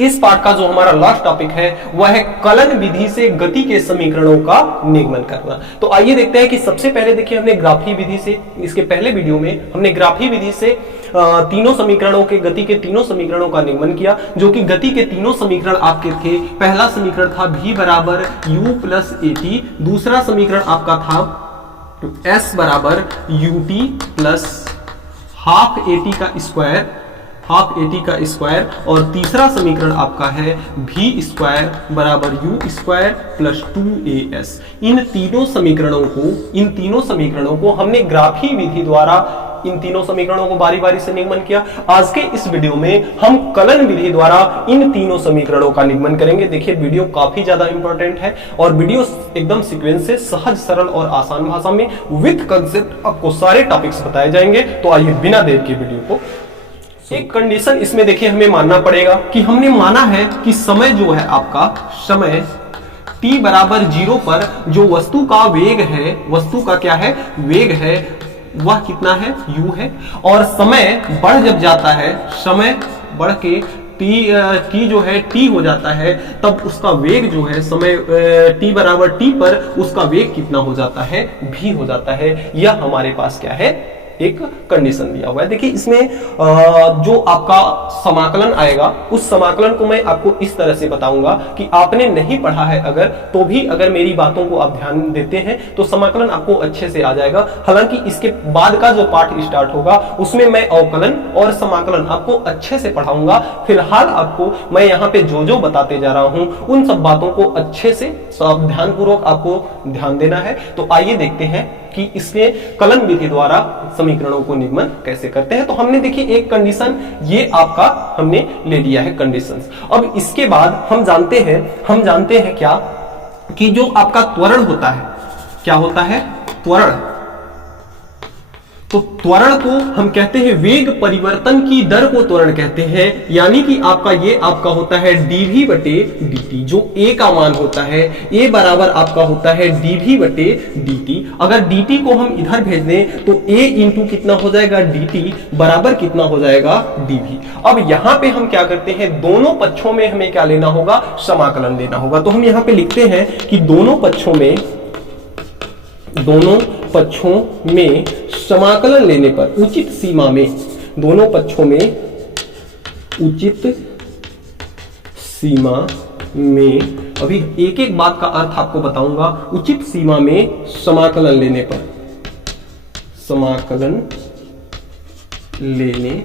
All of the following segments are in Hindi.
इस पार्ट का जो हमारा लास्ट टॉपिक है वह है कलन विधि से गति के समीकरणों का निगमन करना। तो आइए देखते हैं कि सबसे पहले देखिए हमने ग्राफी विधि से, इसके पहले वीडियो में हमने ग्राफी विधि से तीनों समीकरणों के, गति के तीनों समीकरणों का निगमन किया, जो कि गति के तीनों समीकरण आपके थे। पहला समीकरण था v बराबर u प्लस at, दूसरा समीकरण आपका था s बराबर ut प्लस हाफ at का स्क्वायर, और तीसरा समीकरण आपका है v स्क्वायर बराबर u स्क्वायर प्लस 2as। इन तीनों समीकरणों को हमने ग्राफी विधि द्वारा इन तीनों समीकरणों को बारी बारी से निगमन किया। आज के इस वीडियो में हम कलन विधि द्वारा इन तीनों समीकरणों का निगमन करेंगे। देखिए वीडियो काफी ज्यादा इंपॉर्टेंट है और वीडियो एकदम सीक्वेंस से सहज, सरल और आसान भाषा में विद कंसेप्ट आपको सारे टॉपिक्स बताए जाएंगे। तो आइए बिना देर के वीडियो को, एक कंडीशन इसमें देखिए हमें मानना पड़ेगा कि हमने माना है कि समय जो है आपका, समय t बराबर 0 पर जो वस्तु का वेग है, वस्तु का क्या है, वेग है, वह कितना है, u है। और समय बढ़ जब जाता है, समय बढ़ के t जो है t हो जाता है, तब उसका वेग जो है, समय t बराबर t पर उसका वेग कितना हो जाता है, v हो जाता है। यह हमारे पास क्या है, एक कंडीशन दिया हुआ है। देखिए इसमें जो आपका समाकलन आएगा, उस समाकलन को मैं आपको इस तरह से बताऊंगा कि आपने नहीं पढ़ा है अगर, तो भी अगर मेरी बातों को आप ध्यान देते हैं तो समाकलन आपको अच्छे से आ जाएगा। हालांकि इसके बाद का जो पार्ट स्टार्ट होगा उसमें मैं अवकलन और समाकलन आपको अच्छे से पढ़ाऊंगा। फिलहाल आपको मैं यहाँ पे जो बताते जा रहा हूँ उन सब बातों को अच्छे से सावधानपूर्वक आपको ध्यान देना है। तो आइए देखते हैं कि इसमें कलन विधि द्वारा समीकरणों को निगमन कैसे करते हैं। तो हमने देखिए एक कंडीशन ये आपका हमने ले लिया है कंडीशंस। अब इसके बाद हम जानते हैं क्या, कि जो आपका त्वरण होता है, क्या होता है, त्वरण। तो त्वरण को हम कहते हैं, वेग परिवर्तन की दर को त्वरण कहते हैं। यानी कि आपका ये आपका होता है dv बटे dt, जो a का मान होता है, a बराबर आपका होता है dv बटे dt। अगर dt को हम इधर भेज दें तो a इंटू कितना हो जाएगा, dt बराबर कितना हो जाएगा, dv। अब यहाँ पे हम क्या करते हैं, दोनों पक्षों में हमें क्या लेना होगा, समाकलन लेना होगा। तो हम यहाँ पे लिखते हैं कि दोनों पक्षों में समाकलन लेने पर उचित सीमा में, दोनों पक्षों में उचित सीमा में, अभी एक एक बात का अर्थ आपको बताऊंगा। उचित सीमा में समाकलन लेने पर, समाकलन लेने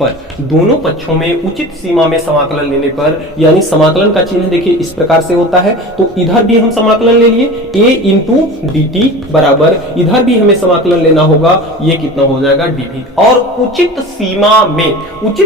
पर, दोनों पक्षों में उचित सीमा में समाकलन लेने पर, यानी समाकलन का चिन्ह देखिए इस प्रकार से होता है। तो इधर भी हम समाकलन ले लिए, a इंटू dt बराबर, इधर भी हमें समाकलन लेना होगा, ये कितना हो जाएगा, dv। और उचित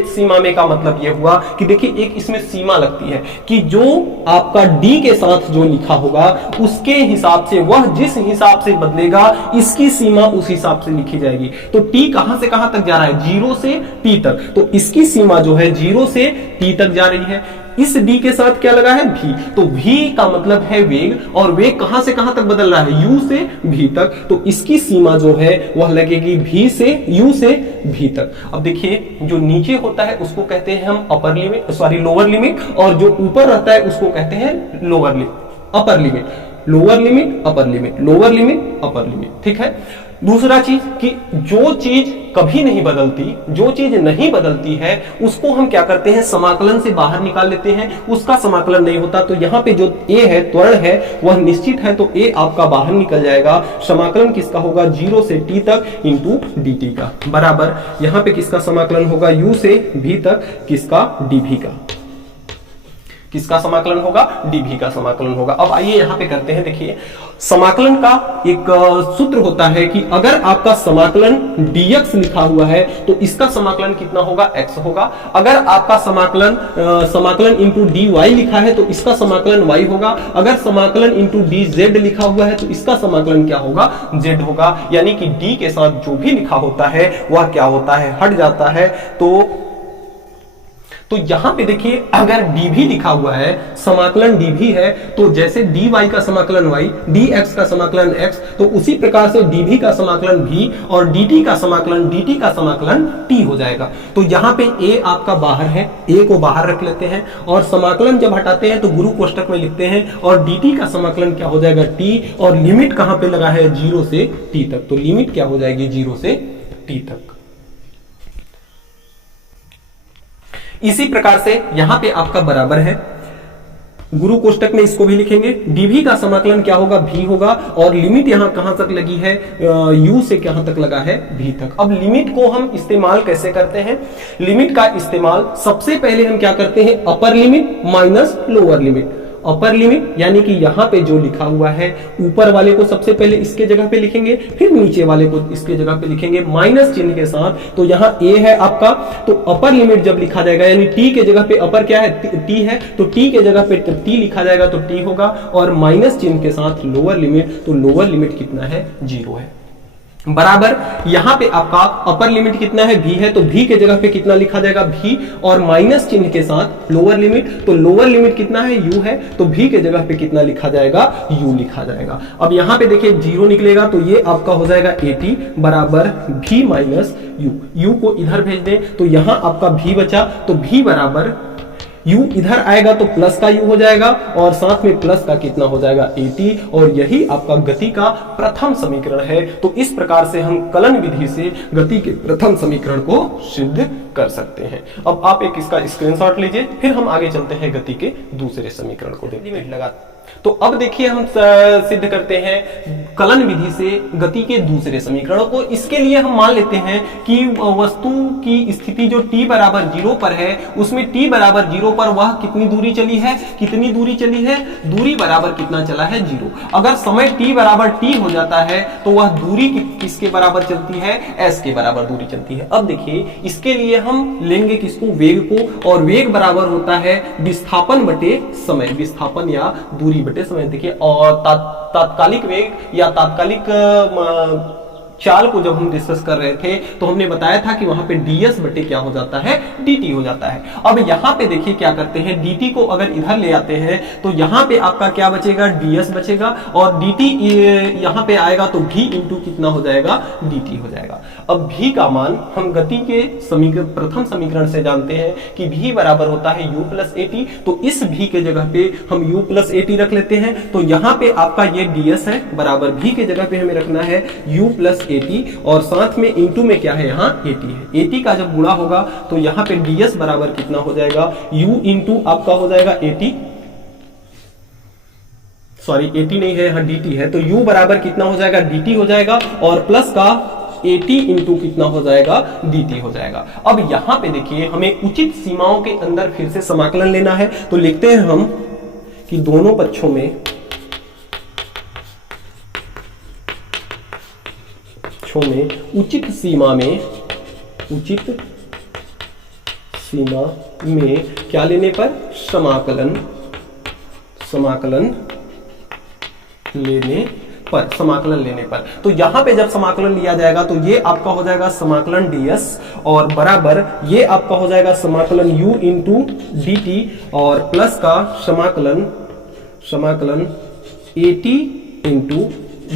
सीमा में का मतलब ये हुआ कि देखिए एक इसमें सीमा लगती है कि जो आपका d के साथ जो लिखा होगा उसके हिसाब से, वह जिस हिसाब से बदलेगा इसकी सीमा उस हिसाब से लिखी जाएगी। तो t कहां से कहां तक जा रहा है, 0 से t तक, तो इसकी सीमा जो है 0 से t तक जा रही है। इस d के साथ क्या लगा है, v, तो v का मतलब है वेग, और वेग कहां से कहां तक बदल रहा है, u से v तक। तो इसकी सीमा जो है वह लगेगी v से u से v तक। अब देखिए जो नीचे होता है उसको कहते हैं हम upper limit, sorry lower limit, और जो ऊपर रहता है उसको कहते हैं upper limit, lower limit, upper limit, lower limit, upper limit. ठीक है। दूसरा चीज कि जो चीज कभी नहीं बदलती, जो चीज नहीं बदलती है उसको हम क्या करते हैं, समाकलन से बाहर निकाल लेते हैं, उसका समाकलन नहीं होता। तो यहाँ पे जो a है, त्वरण है, वह निश्चित है, तो a आपका बाहर निकल जाएगा। समाकलन किसका होगा, 0 से t तक इंटू dt का, बराबर यहाँ पे किसका समाकलन होगा, u से v तक, किसका, dv का, किसका समाकलन होगा, dv का समाकलन होगा। अब आइए यहाँ पे करते हैं। देखिए समाकलन का एक सूत्र होता है कि अगर आपका समाकलन dx लिखा हुआ है तो इसका समाकलन कितना होगा, x होगा। अगर आपका समाकलन इंटू dy लिखा है तो इसका समाकलन y होगा। अगर समाकलन इंटू dz लिखा हुआ है तो इसका समाकलन क्या होगा, z होगा। यानी कि d के साथ जो भी लिखा होता है वह क्या होता है, हट जाता है। तो तो यहां पे देखिए अगर dv लिखा हुआ है, समाकलन dv है, तो जैसे dy का समाकलन y, dx का समाकलन x, तो उसी प्रकार से dv का समाकलन v और dt का समाकलन t हो जाएगा। तो यहाँ पे a आपका बाहर है, a को बाहर रख लेते हैं और समाकलन जब हटाते हैं तो गुरु कोष्टक में लिखते हैं और dt का समाकलन क्या हो जाएगा t, और लिमिट कहां पे लगा है 0 से t तक, तो लिमिट क्या हो जाएगी 0 से t तक। इसी प्रकार से यहां पे आपका बराबर है, गुरु कोष्टक में इसको भी लिखेंगे, dv का समाकलन क्या होगा v होगा और लिमिट यहां कहां तक लगी है u से कहां तक लगा है v तक। अब लिमिट को हम इस्तेमाल कैसे करते हैं? लिमिट का इस्तेमाल सबसे पहले हम क्या करते हैं, upper limit minus lower limit. Upper limit यानी कि यहां पे जो लिखा हुआ है ऊपर वाले को सबसे पहले इसके जगह पे लिखेंगे, फिर नीचे वाले को इसके जगह पे लिखेंगे माइनस चिन्ह के साथ। तो यहाँ a है आपका, तो अपर लिमिट जब लिखा जाएगा यानी t के जगह पे अपर क्या है t है, तो t के जगह पे t लिखा जाएगा तो t होगा, और माइनस चिन्ह के साथ लोअर लिमिट, तो लोअर लिमिट कितना है 0 है। बराबर यहां पे आपका अपर लिमिट कितना है v है, तो v के जगह पे कितना लिखा जाएगा v, और माइनस चिन्ह के साथ लोअर लिमिट, तो लोअर लिमिट कितना है u है, तो v के जगह पे कितना लिखा जाएगा u लिखा जाएगा। अब यहां पे देखिए 0 निकलेगा तो ये आपका हो जाएगा 80 बराबर v माइनस u को इधर भेज दें तो यहां आपका v बचा, तो v बराबर u इधर आएगा तो प्लस का u हो जाएगा और साथ में प्लस का कितना हो जाएगा 80, और यही आपका गति का प्रथम समीकरण है। तो इस प्रकार से हम कलन विधि से गति के प्रथम समीकरण को सिद्ध कर सकते हैं। अब आप एक इसका स्क्रीनशॉट लीजिए, फिर हम आगे चलते हैं गति के दूसरे समीकरण को देखते। तो अब देखिए हम सिद्ध करते हैं कलन विधि से गति के दूसरे समीकरणों को। इसके लिए हम मान लेते हैं कि वस्तु की स्थिति जो t बराबर 0 पर है, उसमें t बराबर 0 पर वह कितनी दूरी चली है, दूरी बराबर कितना चला है 0। अगर समय t बराबर t हो जाता है तो वह दूरी किसके बराबर चलती है, s के बराबर दूरी चलती है। अब देखिए इसके लिए हम लेंगे किसको, वेग को, और वेग बराबर होता है विस्थापन बटे समय, विस्थापन या दूरी बटे समय। देखिए और तात्कालिक वेग या तात्कालिक चाल को जब हम डिस्कस कर रहे थे तो हमने बताया था कि वहां पे ds बटे क्या हो जाता है, dt हो जाता है। अब यहां पे देखिए क्या करते हैं, dt को अगर इधर ले आते हैं तो यहां पे आपका क्या बचेगा, ds बचेगा, और dt यहां पे आएगा तो v इंटू कितना हो जाएगा, dt हो जाएगा। अब v का मान हम गति के प्रथम समीकरण से जानते हैं कि v बराबर होता है u प्लस at, तो इस v के जगह पे हम u प्लस at रख लेते हैं। तो यहाँ पे आपका ये ds है बराबर v के जगह पे हमें रखना है u प्लस 80, और साथ में इंटू में क्या है, यहाँ 80 है। 80 का जब गुणा होगा तो यहाँ पे ds बराबर कितना हो जाएगा, u इंटू आपका हो जाएगा 80, सॉरी 80 नहीं है, यहाँ dt है, तो u बराबर कितना हो जाएगा, dt हो जाएगा, और प्लस का 80 इंटू कितना हो जाएगा, dt हो जाएगा। अब यहां पे देखिए हमें उचित सीमाओं के अंदर फिर से समाकलन लेना है, तो लिखते हैं हम कि दोनों पक्षों में उचित सीमा में क्या लेने पर, समाकलन लेने पर। तो यहां पे जब समाकलन लिया जाएगा तो ये आपका हो जाएगा समाकलन ds, और बराबर ये आपका हो जाएगा समाकलन u इंटू dt, और प्लस का समाकलन 80 इंटू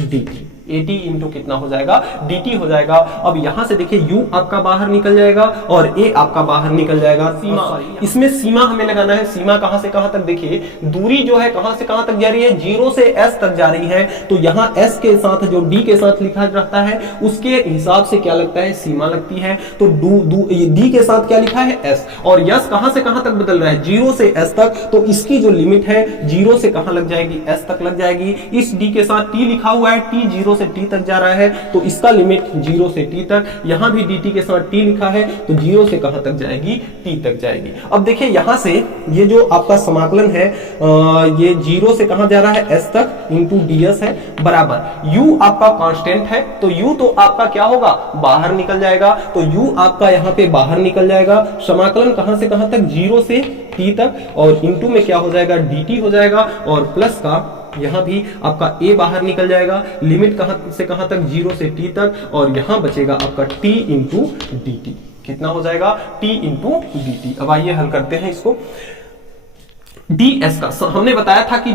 dt, 80 इंटू कितना हो जाएगा, dt हो जाएगा। अब यहां से देखिए u आपका बाहर निकल जाएगा और a आपका बाहर निकल जाएगा। सीमा, इसमें सीमा हमें लगाना है, सीमा कहां से कहां तक, देखिए दूरी जो है कहां से कहां तक जा रही है, 0 से s तक जा रही है, तो यहां s के साथ जो d के साथ लिखा रहता है उसके हिसाब से क्या लगता है, सीमा लगती है। तो d के साथ क्या लिखा है, s, और s कहां से कहां तक बदल रहा है, 0 से s तक, तो इसकी जो लिमिट है 0 से कहां लग जाएगी, s तक लग जाएगी। इस d के साथ t लिखा हुआ है, t 0 से t तक जा रहा है, तो इसका लिमिट 0 से t तक, यहां भी dt के साथ t लिखा है तो 0 से कहां तक जाएगी, t तक जाएगी। अब देखिए यहां से ये जो आपका समाकलन है ये 0 से कहां जा रहा है, s तक इंटू ds है, बराबर u आपका कांस्टेंट है, तो u तो आपका क्या होगा, बाहर निकल जाएगा, तो u आपका यहां पे बाहर निकल जाएगा। समाकलन कहां से कहां तक, 0 से t तक, और इंटू में क्या हो जाएगा, dt हो जाएगा, और प्लस का यहां भी आपका a बाहर निकल जाएगा, लिमिट कहां से कहां तक, 0 से t तक, और यहां बचेगा आपका t इंटू dt। कितना हो जाएगा t इंटू डी टी। अब आइए हल करते हैं इसको। ds का हमने बताया था कि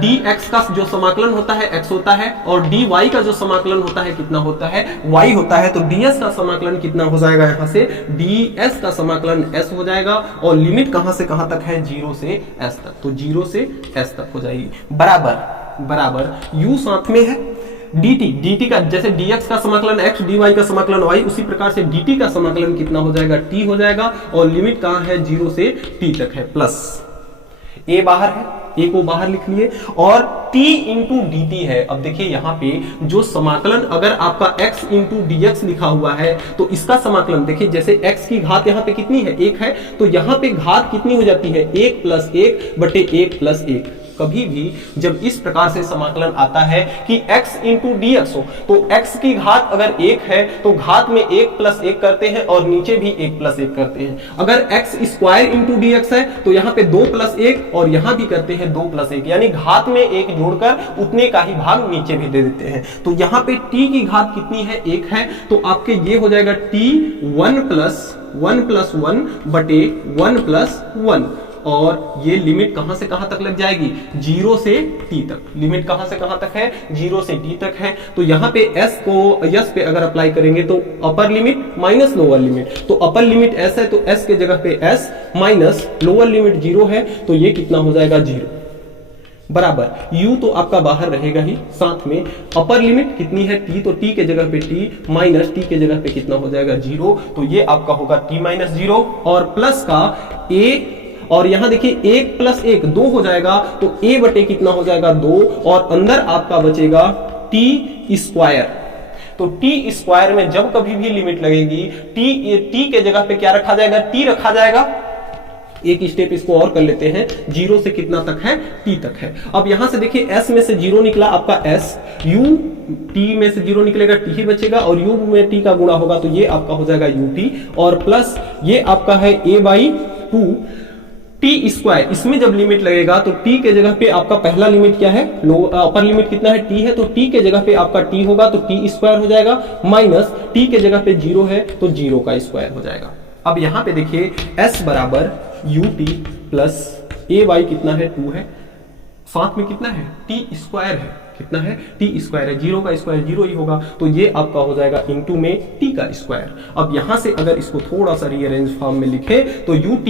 dx का जो समाकलन होता है x होता है और dy का जो समाकलन होता है कितना होता है y होता है। तो ds का समाकलन कितना हो जाएगा, यहां से ds का समाकलन s हो जाएगा और लिमिट कहां से कहां तक है 0 से s तक, तो 0 से s तक हो जाएगी। बराबर u साथ में है dt का, जैसे dx का समाकलन x, dy का समाकलन y, उसी प्रकार से dt का समाकलन कितना हो जाएगा t हो जाएगा और लिमिट कहां है 0 से t तक है। प्लस a बाहर है, a को बाहर लिख लिए और t इंटू dt है। अब देखिए यहाँ पे जो समाकलन अगर आपका x इंटू dx लिखा हुआ है तो इसका समाकलन देखिए, जैसे x की घात यहाँ पे कितनी है 1 है, तो यहाँ पे घात कितनी हो जाती है 1 प्लस 1 बटे 1 प्लस 1। कभी भी जब इस प्रकार से समाकलन आता है कि x इंटू डी एक्स हो तो x की घात अगर 1 है तो घात में 1 प्लस 1 करते हैं और नीचे भी 1 प्लस 1 करते हैं। अगर x square into D x है तो यहाँ पे 2 प्लस 1 और यहाँ भी करते हैं 2 प्लस 1, यानी घात में 1 जोड़कर उतने का ही भाग नीचे भी दे देते हैं। तो यहाँ पे t की घात कितनी है 1 है, तो आपके ये हो जाएगा t 1 प्लस 1 बटे 1 प्लस 1 और ये लिमिट कहां से कहां तक लग जाएगी 0 से t तक। लिमिट कहां से कहां तक है 0 से t तक है। तो यहां पे s पे अगर अप्लाई करेंगे तो upper limit minus lower limit, तो अपर लिमिट s है तो s के जगह पे s माइनस लोअर लिमिट 0 है तो ये कितना हो जाएगा 0 बराबर u तो आपका बाहर रहेगा ही, साथ में अपर लिमिट कितनी है t, तो t के जगह पे t माइनस t के जगह पे कितना हो जाएगा 0, तो ये आपका होगा t माइनस 0 और प्लस का a और यहां देखिए 1 प्लस 1 2 हो जाएगा तो a बटे कितना हो जाएगा 2 और अंदर आपका बचेगा t स्क्वायर। तो t स्क्वायर में जब कभी भी लिमिट लगेगी t के जगह पे क्या रखा जाएगा t रखा जाएगा। एक स्टेप इसको और कर लेते हैं, 0 से कितना तक है t तक है। अब यहां से देखिए s में से 0 निकला आपका s, u t में से 0 निकलेगा t ही बचेगा और u में t का गुणा होगा तो ये आपका हो जाएगा ut और प्लस ये आपका है a बाई 2 टी स्क्वायर। इसमें जब लिमिट लगेगा तो t के जगह पे आपका पहला लिमिट क्या है, अपर लिमिट कितना है t है, तो t के जगह पे आपका t होगा तो t स्क्वायर हो जाएगा माइनस t के जगह पे 0 है तो 0 का स्क्वायर हो जाएगा। अब यहाँ पे देखिए s बराबर ut प्लस a बाई कितना है 2 है, साथ में कितना है t स्क्वायर है, कितना है t स्क्वायर है, 0 का स्क्वायर 0 ही होगा तो ये आपका हो जाएगा इनटू में t का स्क्वायर। अब यहां से अगर इसको थोड़ा सा रीअरेंज फॉर्म में लिखे तो ut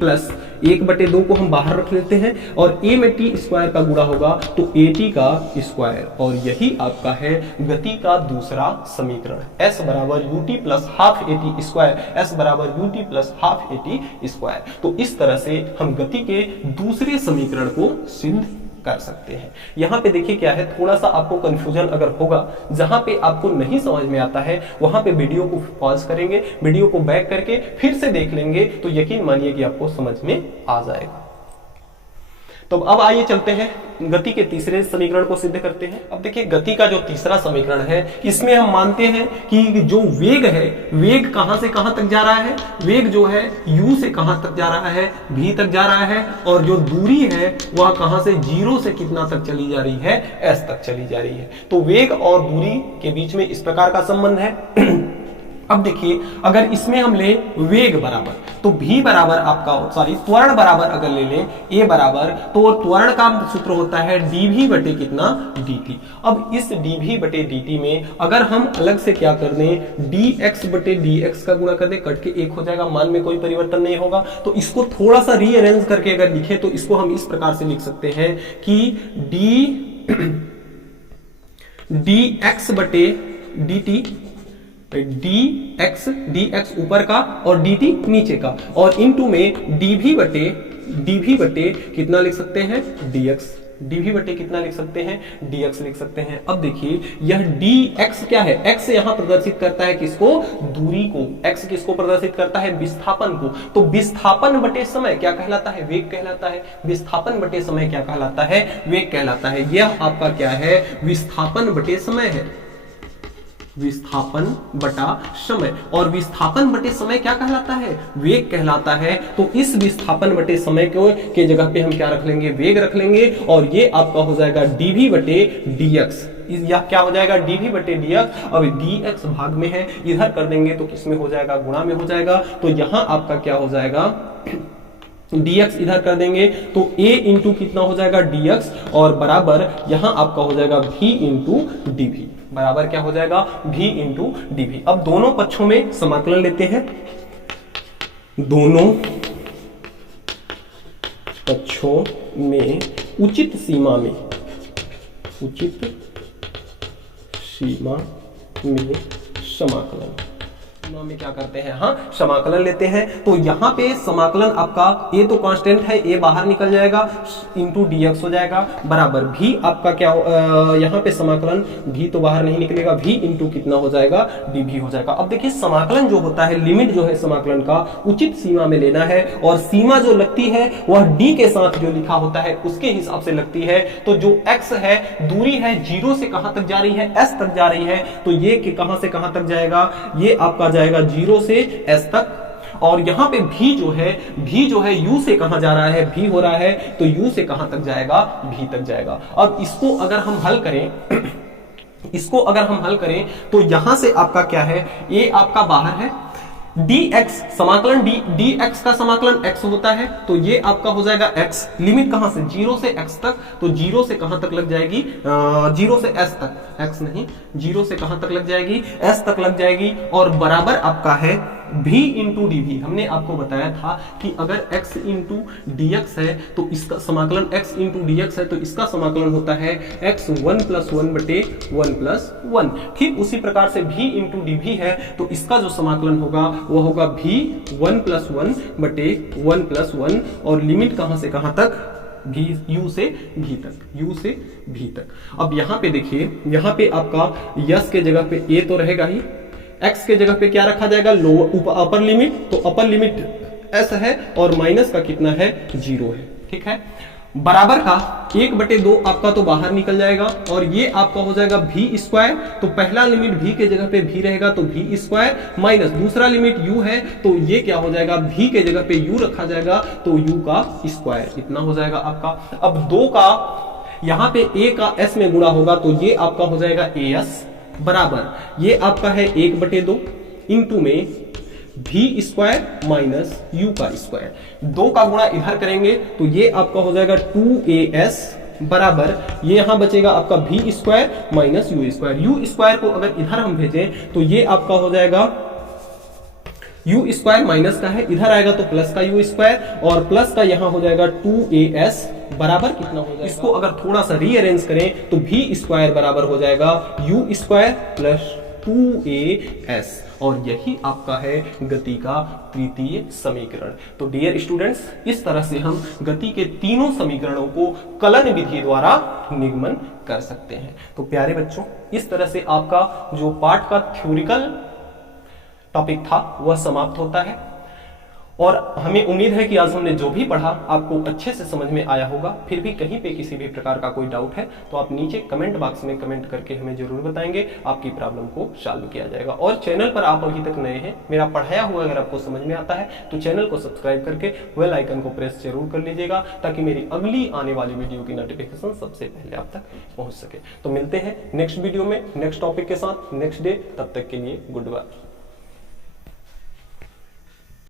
प्लस 1/2 को हम बाहर रख लेते हैं और a में t स्क्वायर का गुणा होगा तो at का स्क्वायर, और यही आपका है गति का दूसरा समीकरण। s बराबर ut plus half at square, s बराबर ut plus half at square. तो इस तरह से हम गति के दूसरे समीकरण को सिद्ध कर सकते हैं। यहाँ पे देखिए क्या है, थोड़ा सा आपको कंफ्यूजन अगर होगा, जहां पे आपको नहीं समझ में आता है वहां पे वीडियो को पॉज करेंगे, वीडियो को बैक करके फिर से देख लेंगे तो यकीन मानिए कि आपको समझ में आ जाएगा। तो अब आइए चलते हैं गति के तीसरे समीकरण को सिद्ध करते हैं। अब देखिए गति का जो तीसरा समीकरण है इसमें हम मानते हैं कि जो वेग है, वेग कहां से कहां तक जा रहा है, वेग जो है u से कहां तक जा रहा है v तक जा रहा है और जो दूरी है वह कहां से 0 से कितना तक चली जा रही है s तक चली जा रही है। तो वेग और दूरी के बीच में इस प्रकार का संबंध है। अब देखिए अगर इसमें हम ले वेग बराबर तो v बराबर आपका त्वरण बराबर अगर ले लें a बराबर, तो त्वरण का सूत्र होता है dv बटे कितना dt। अब इस dv बटे dt में अगर हम अलग से क्या कर दें dx बटे dx का गुणा कर दें, कट के 1 हो जाएगा, मान में कोई परिवर्तन नहीं होगा। तो इसको थोड़ा सा रीअरेंज करके अगर लिखे तो इसको हम इस प्रकार से लिख सकते हैं कि dx बटे dt, dx ऊपर का और dt नीचे का और इनटू में dv बटे कितना लिख सकते हैं dx, dv बटे कितना लिख सकते हैं dx लिख सकते हैं। अब देखिए यह dx क्या है, x यहां प्रदर्शित करता है किसको, दूरी को, x किसको प्रदर्शित करता है विस्थापन को। तो विस्थापन बटे समय क्या कहलाता है, वेग कहलाता है। विस्थापन बटे समय क्या कहलाता है, वेग कहलाता है। यह आपका क्या है, विस्थापन बटे समय है, विस्थापन बटा समय। और विस्थापन बटे समय क्या कहलाता है, वेग कहलाता है। तो इस विस्थापन बटे समय के जगह पे हम क्या रख लेंगे, वेग रख लेंगे और ये आपका हो जाएगा dv बटे dx। यह क्या हो जाएगा dv बटे dx। अब dx भाग में है, इधर कर देंगे तो किसमें हो जाएगा, गुणा में हो जाएगा। तो यहां आपका क्या हो जाएगा, dx इधर कर देंगे तो a इंटू कितना हो जाएगा dx, और बराबर यहां आपका हो जाएगा v इंटू dv, बराबर क्या हो जाएगा v इंटू dv। अब दोनों पक्षों में समाकलन लेते हैं, दोनों पक्षों में उचित सीमा में समाकलन में क्या करते हैं, हाँ समाकलन लेते हैं। तो यहाँ पे समाकलन आपका a तो कांस्टेंट है, a बाहर निकल जाएगा, इंटू dx हो जाएगा, बराबर v आपका क्या यहाँ पे समाकलन v तो बाहर नहीं निकलेगा, v इंटू कितना हो जाएगा dv हो जाएगा। अब देखिए समाकलन जो होता है, लिमिट जो है समाकलन का उचित सीमा में लेना है, और सीमा जो लगती है वह d के साथ जो लिखा होता है उसके हिसाब से लगती है। तो जो x है, दूरी है 0 से कहां तक जा रही है, s तक जा रही है, तो ये कि कहां से कहां तक जाएगा, ये आपका जाएगा 0 से s तक। और यहां पे v जो है u से कहां जा रहा है, v हो रहा है, तो u से कहां तक जाएगा, v तक जाएगा। अब इसको अगर हम हल करें तो यहां से आपका क्या है, a आपका बाहर है, dx समाकलन dx का समाकलन x होता है, तो ये आपका हो जाएगा x, लिमिट कहां से 0 से x तक, तो 0 से कहां तक लग जाएगी, 0 से s तक, x नहीं 0 से कहां तक लग जाएगी, s तक लग जाएगी, और बराबर आपका है v इंटू डी। हमने आपको बताया था कि अगर x इंटू dx है तो इसका समाकलन x इंटू dx है, तो इसका समाकलन होता है x 1 प्लस 1 बटे 1 प्लस 1। ठीक उसी प्रकार से v इंटू dv है, तो इसका जो समाकलन होगा वो होगा v 1 प्लस 1 बटे 1 प्लस 1, और लिमिट कहां से कहां तक, u से v तक। अब यहां पे देखिए, यहां पे आपका यस के जगह पे a तो रहेगा ही, x के जगह पे क्या रखा जाएगा, लोअर अपर लिमिट, तो अपर लिमिट s है और माइनस का कितना है 0 है। ठीक है, बराबर का 1/2 आपका तो बाहर निकल जाएगा, और ये आपका हो जाएगा v स्क्वायर, तो पहला लिमिट v के जगह पे v रहेगा तो v स्क्वायर, माइनस दूसरा लिमिट u है, तो ये क्या हो जाएगा, v के जगह पे u रखा जाएगा तो u का स्क्वायर, इतना हो जाएगा आपका। अब 2 का यहाँ पे a का s में गुणा होगा, तो ये आपका हो जाएगा as, बराबर ये आपका है 1/2 इंटू में v स्क्वायर माइनस u का स्क्वायर, 2 का गुणा इधर करेंगे तो ये आपका हो जाएगा 2as, बराबर ये यहां बचेगा आपका v square minus u square. u square को अगर इधर हम भेजें तो ये आपका हो जाएगा u स्क्वायर माइनस का है, इधर आएगा तो प्लस का u स्क्वायर, और प्लस का यहां हो जाएगा 2as, बराबर कितना हो जाएगा, इसको अगर थोड़ा सा रीअरेंज करें तो v स्क्वायर बराबर हो जाएगा u स्क्वायर प्लस 2as, और यही आपका है गति का तृतीय समीकरण। तो डियर स्टूडेंट्स, इस तरह से हम गति के तीनों समीकरणों को कलन विधि द्वारा निगमन कर सकते हैं। तो प्यारे बच्चों, इस तरह से आपका जो पाठ का थ्योरिकल टॉपिक था वह समाप्त होता है, और हमें उम्मीद है कि आज हमने जो भी पढ़ा आपको अच्छे से समझ में आया होगा। फिर भी कहीं पे किसी भी प्रकार का कोई डाउट है तो आप नीचे कमेंट बॉक्स में कमेंट करके हमें जरूर बताएंगे, आपकी प्रॉब्लम को सॉल्व किया जाएगा। और चैनल पर आप अभी तक नए हैं, मेरा पढ़ाया हुआ अगर आपको समझ में आता है तो चैनल को सब्सक्राइब करके बेल आइकन को प्रेस जरूर कर लीजिएगा, ताकि मेरी अगली आने वाली वीडियो की नोटिफिकेशन सबसे पहले आप तक पहुंच सके। तो मिलते हैं नेक्स्ट वीडियो में नेक्स्ट टॉपिक के साथ नेक्स्ट डे, तब तक के लिए गुड बाय।